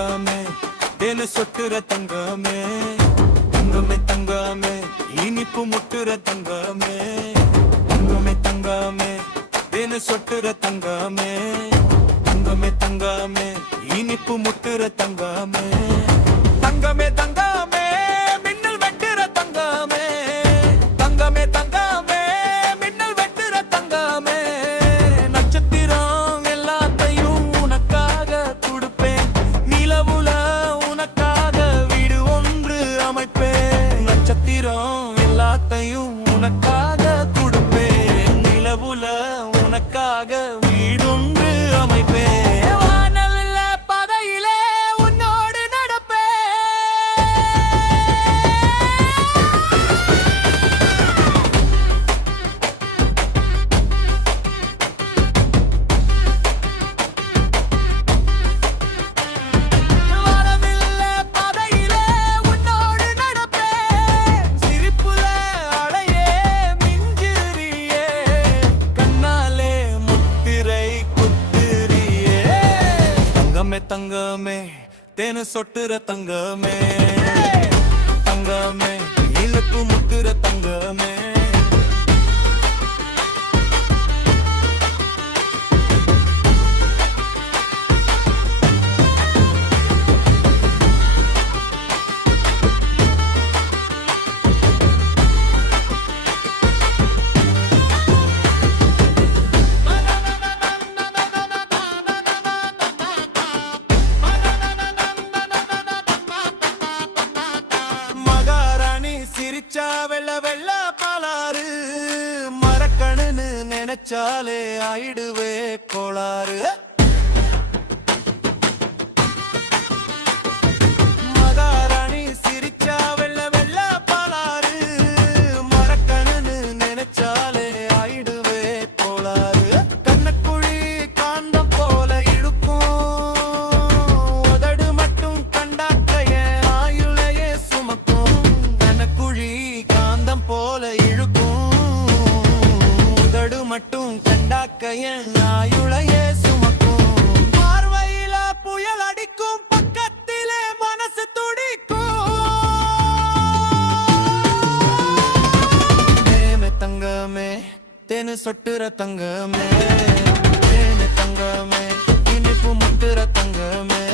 தங்கமே தேனு சொட்டுற தங்கமே தங்கமே தங்கமே இனிப்பு முட்டுற தங்கமே தங்கமே தங்கமே தேனு சொட்டுற தங்கமே தங்கமே தங்கமே இனிப்பு முட்டுற தங்கமே தங்கமே தங்கமே மின்னல் வெட்டுற தங்கமே தங்கமே தங்கமே மின்னல் வெட்டுற தங்கமே நட்சத்திரம் எல்லாத்தையும் உனக்காக கொடுப்பேன் நிலவுல உனக்காக வீடு ஒன்று அமைப்பேன் நட்சத்திரம் எல்லாத்தையும் உனக்காக கொடுப்பேன் நிலவுல உனக்காக வீடொன்று அமைப்பேன் தங்கமே தேனு சொட்டுற தங்கமே தங்கமே இழுப்பு முட்டுற தங்கமே சிரிச்சா வெள்ள வெள்ள பாலாறு மரக்கணுன்னு நினைச்சாலே ஆயிடுவே கோளாறு மகாராணி சிரிச்சா வெள்ள வெள்ள பாலாறு மரக்கணுன்னு நினைச்சாலே ஆயிடுவே கோளாறு கண்ணக்குழி காந்தம் போல இழுக்கும் உதடு மட்டும் கண்டாக்கைய ஆயுளையே சுமக்கும் குழி காந்தம் போல இழுக்கும் உதடு மட்டும் கண்டாக்கைய நாயுளையே சுமக்கும் பார்வையில புயல் அடிக்கும் பக்கத்திலே மனசு துடிக்கும் தேமே தங்கமே தேனு சொட்டுற தங்கமே தேனே தங்கமே இனிப்பு முட்டுற தங்கமே